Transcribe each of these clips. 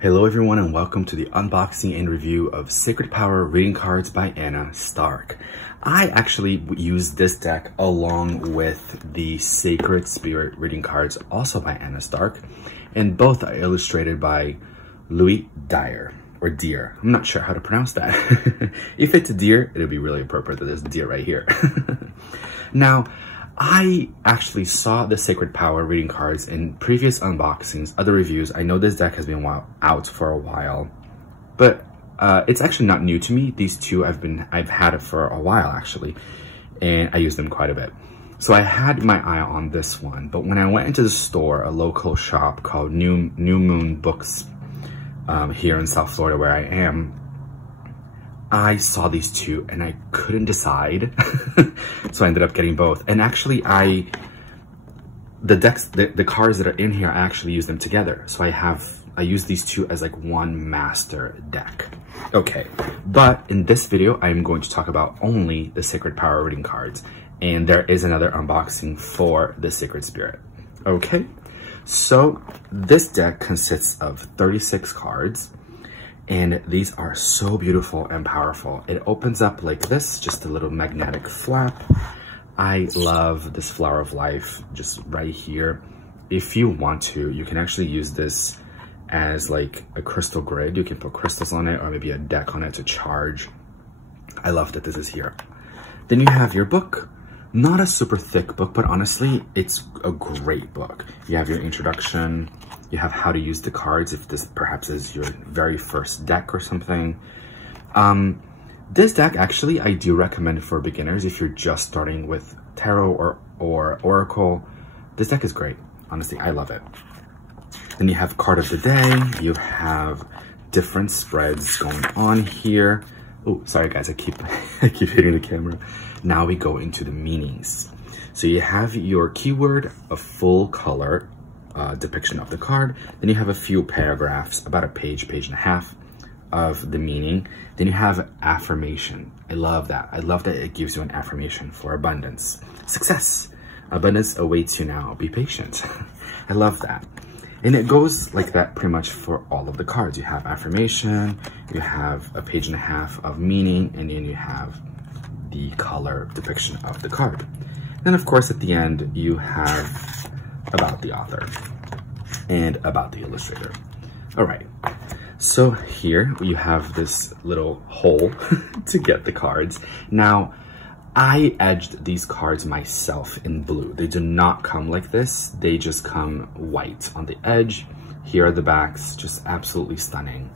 Hello everyone and welcome to the unboxing and review of Sacred Power Reading Cards by Anna Stark. I actually used this deck along with the Sacred Spirit Reading Cards, also by Anna Stark, and both are illustrated by Louis Dyer, or Deer. I'm not sure how to pronounce that. If it's a deer, it'll be really appropriate that there's a deer right here. Now, I actually saw the Sacred Power reading cards in previous unboxings, other reviews. I know this deck has been out for a while, but it's actually not new to me. These two I've had it for a while actually, and I use them quite a bit. So I had my eye on this one, but when I went into the store, a local shop called New Moon Books here in South Florida where I am, I saw these two and I couldn't decide. So I ended up getting both. And actually the cards that are in here, I actually use them together. So I use these two as like one master deck. Okay, but in this video, I'm going to talk about only the Sacred Power reading cards. And there is another unboxing for the Sacred Spirit. Okay, so this deck consists of 36 cards. And these are so beautiful and powerful. It opens up like this, just a little magnetic flap. I love this Flower of Life just right here. If you want to, you can actually use this as like a crystal grid. You can put crystals on it or maybe a deck on it to charge. I love that this is here. Then you have your book. Not a super thick book, but honestly, it's a great book. You have your introduction. You have how to use the cards if this perhaps is your very first deck or something. This deck actually I do recommend for beginners if you're just starting with tarot or oracle. This deck is great. Honestly, I love it. Then you have card of the day. You have different spreads going on here. Oh, sorry guys, I keep hitting the camera. Now we go into the meanings. So you have your keyword, a full color depiction of the card. Then you have a few paragraphs, about a page and a half of the meaning. Then you have affirmation. I love that. I love that it gives you an affirmation for abundance. Success. Abundance awaits you now. Be patient. I love that. And it goes like that pretty much for all of the cards. You have affirmation, you have a page and a half of meaning, and then you have the color depiction of the card. Then of course at the end you have about the author and about the illustrator. All right, so here you have this little hole to get the cards. Now, I edged these cards myself in blue. They do not come like this. They just come white on the edge. Here are the backs, just absolutely stunning.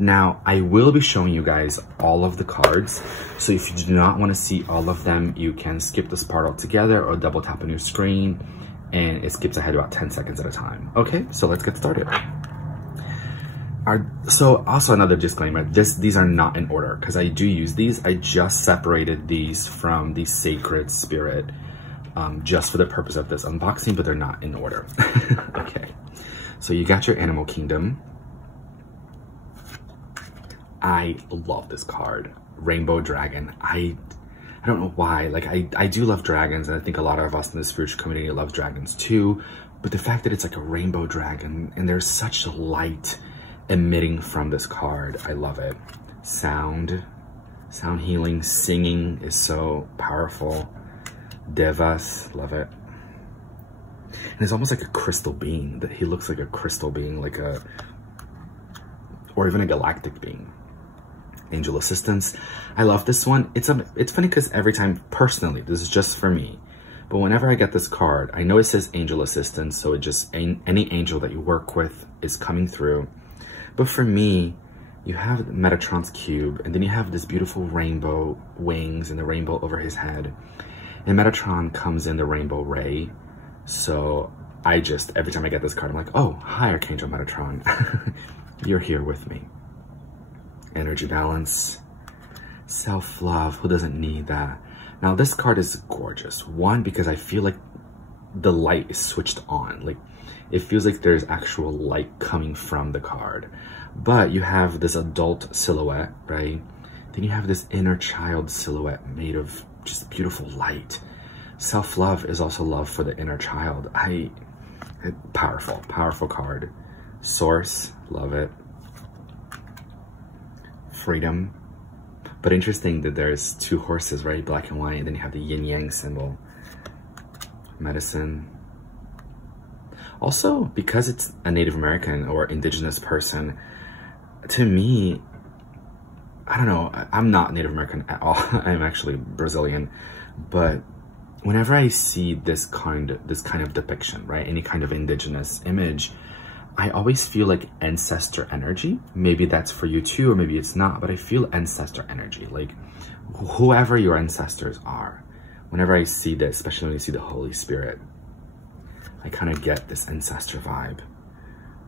Now, I will be showing you guys all of the cards. So if you do not want to see all of them, you can skip this part altogether or double tap on your screen and it skips ahead about 10 seconds at a time. Okay, so let's get started. So also another disclaimer, these are not in order because I do use these. I just separated these from the Sacred Spirit just for the purpose of this unboxing, but they're not in order. Okay, so you got your Animal Kingdom. I love this card, Rainbow Dragon. I don't know why, like I do love dragons, and I think a lot of us in the spiritual community love dragons too, but the fact that it's like a rainbow dragon and there's such light emitting from this card, I love it. Sound healing, singing is so powerful. Devas, love it. And it's almost like a crystal being, that he looks like a crystal being, like or even a galactic being. Angel Assistance. I love this one. It's funny because every time, personally, this is just for me, but whenever I get this card, I know it says Angel Assistance, so it just, any angel that you work with is coming through. But for me, you have Metatron's cube, and then you have this beautiful rainbow wings and the rainbow over his head. And Metatron comes in the rainbow ray. So every time I get this card, I'm like, oh, hi, Archangel Metatron. You're here with me. Energy balance, self-love, who doesn't need that? Now this card is gorgeous. One, because I feel like the light is switched on. Like it feels like there's actual light coming from the card. But you have this adult silhouette, right? Then you have this inner child silhouette made of just beautiful light. Self-love is also love for the inner child. Powerful card. Source, love it. freedom. But interesting that there's two horses, right? Black and white, and then you have the yin-yang symbol. Medicine. Also, because it's a Native American or indigenous person, to me, I don't know, I'm not Native American at all. I'm actually Brazilian. But whenever I see this kind of depiction, right, any kind of indigenous image, I always feel like ancestor energy. Maybe that's for you too, or maybe it's not, but I feel ancestor energy, like whoever your ancestors are. Whenever I see this, especially when you see the Holy Spirit, I kind of get this ancestor vibe.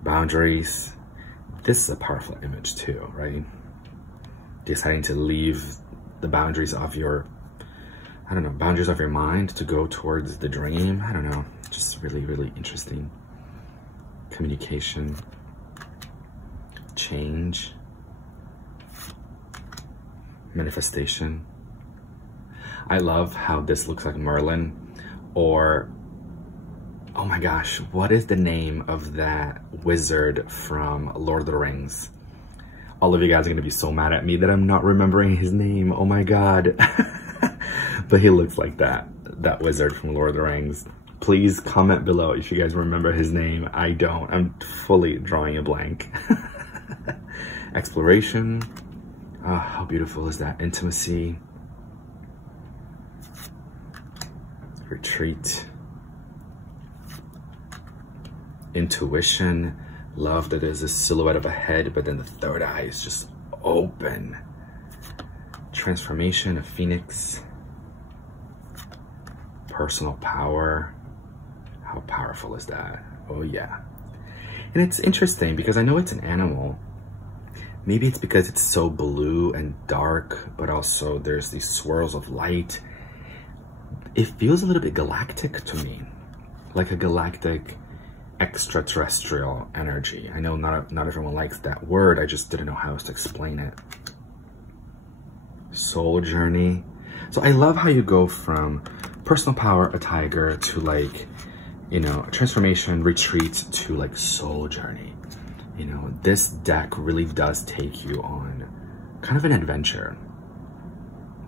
Boundaries. This is a powerful image too, right? Deciding to leave the boundaries of your, I don't know, boundaries of your mind to go towards the dream. I don't know, just really, really interesting. Communication, change, manifestation. I love how this looks like Merlin, or, oh my gosh, what is the name of that wizard from Lord of the Rings? All of you guys are gonna be so mad at me that I'm not remembering his name. Oh my God. But he looks like that wizard from Lord of the Rings. Please comment below if you guys remember his name. I don't. I'm fully drawing a blank. Exploration. Oh, how beautiful is that? Intimacy. Retreat. Intuition. Love that there's a silhouette of a head, but then the third eye is just open. Transformation, a phoenix. Personal power. How powerful is that? Oh yeah. And it's interesting because I know it's an animal. Maybe it's because it's so blue and dark, but also there's these swirls of light. It feels a little bit galactic to me, like a galactic extraterrestrial energy. I know not everyone likes that word. I just didn't know how else to explain it. Soul journey. So I love how you go from personal power, a tiger, to like, you know, transformation, retreat, to like soul journey. You know, this deck really does take you on kind of an adventure.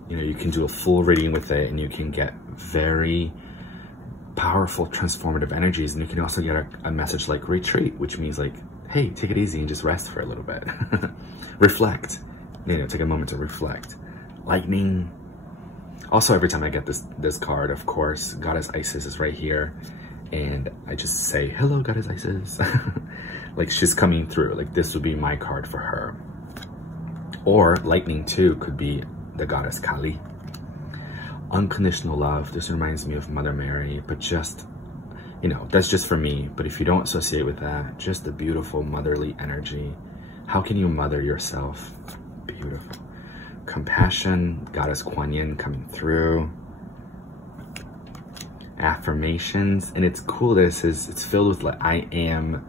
You know, you can do a full reading with it and you can get very powerful transformative energies, and you can also get a message like retreat, which means like, hey, take it easy and just rest for a little bit. Reflect, you know, take a moment to reflect. Lightning. Also, every time I get this card, of course, Goddess Isis is right here, and I just say, hello, Goddess Isis. Like she's coming through, like this would be my card for her. Or lightning too could be the Goddess Kali. Unconditional love. This reminds me of Mother Mary, but just, you know, that's just for me. But if you don't associate with that, just the beautiful motherly energy. How can you mother yourself? Beautiful. Compassion, Goddess Kuan Yin coming through. Affirmations, and it's cool that it's filled with like, I am,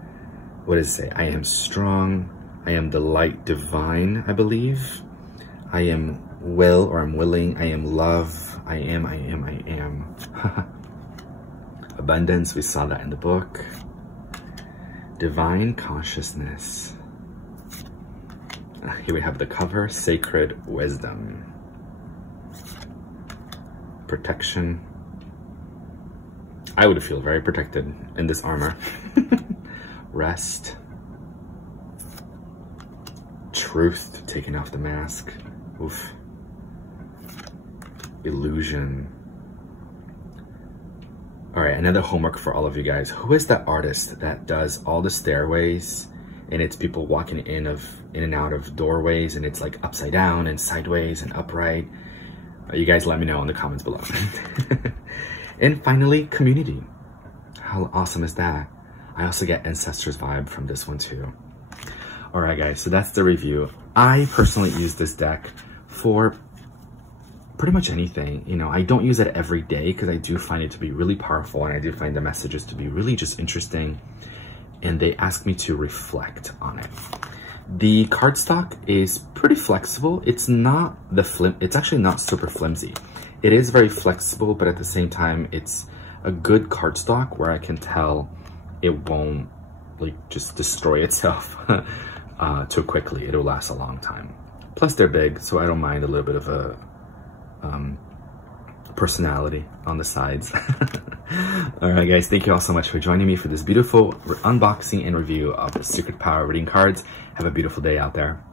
what does it say? I am strong. I am the light divine, I believe. I am will, or I'm willing. I am love. I am. Abundance, we saw that in the book. Divine consciousness. Here we have the cover, Sacred Wisdom. Protection. I would feel very protected in this armor. Rest. Truth, taking off the mask. Oof. Illusion. All right, another homework for all of you guys. Who is that artist that does all the stairways, and it's people walking in and out of doorways, and it's like upside down and sideways and upright? You guys let me know in the comments below. And finally, community. How awesome is that? I also get ancestors vibe from this one too. All right, guys, so that's the review. I personally use this deck for pretty much anything. You know, I don't use it every day because I do find it to be really powerful, and I do find the messages to be really just interesting, and they ask me to reflect on it. The cardstock is pretty flexible. It's not it's actually not super flimsy. It is very flexible, but at the same time, it's a good cardstock where I can tell it won't like just destroy itself too quickly. It'll last a long time. Plus they're big, so I don't mind a little bit of a personality on the sides. All right, guys, thank you all so much for joining me for this beautiful unboxing and review of the Secret Power reading cards. Have a beautiful day out there.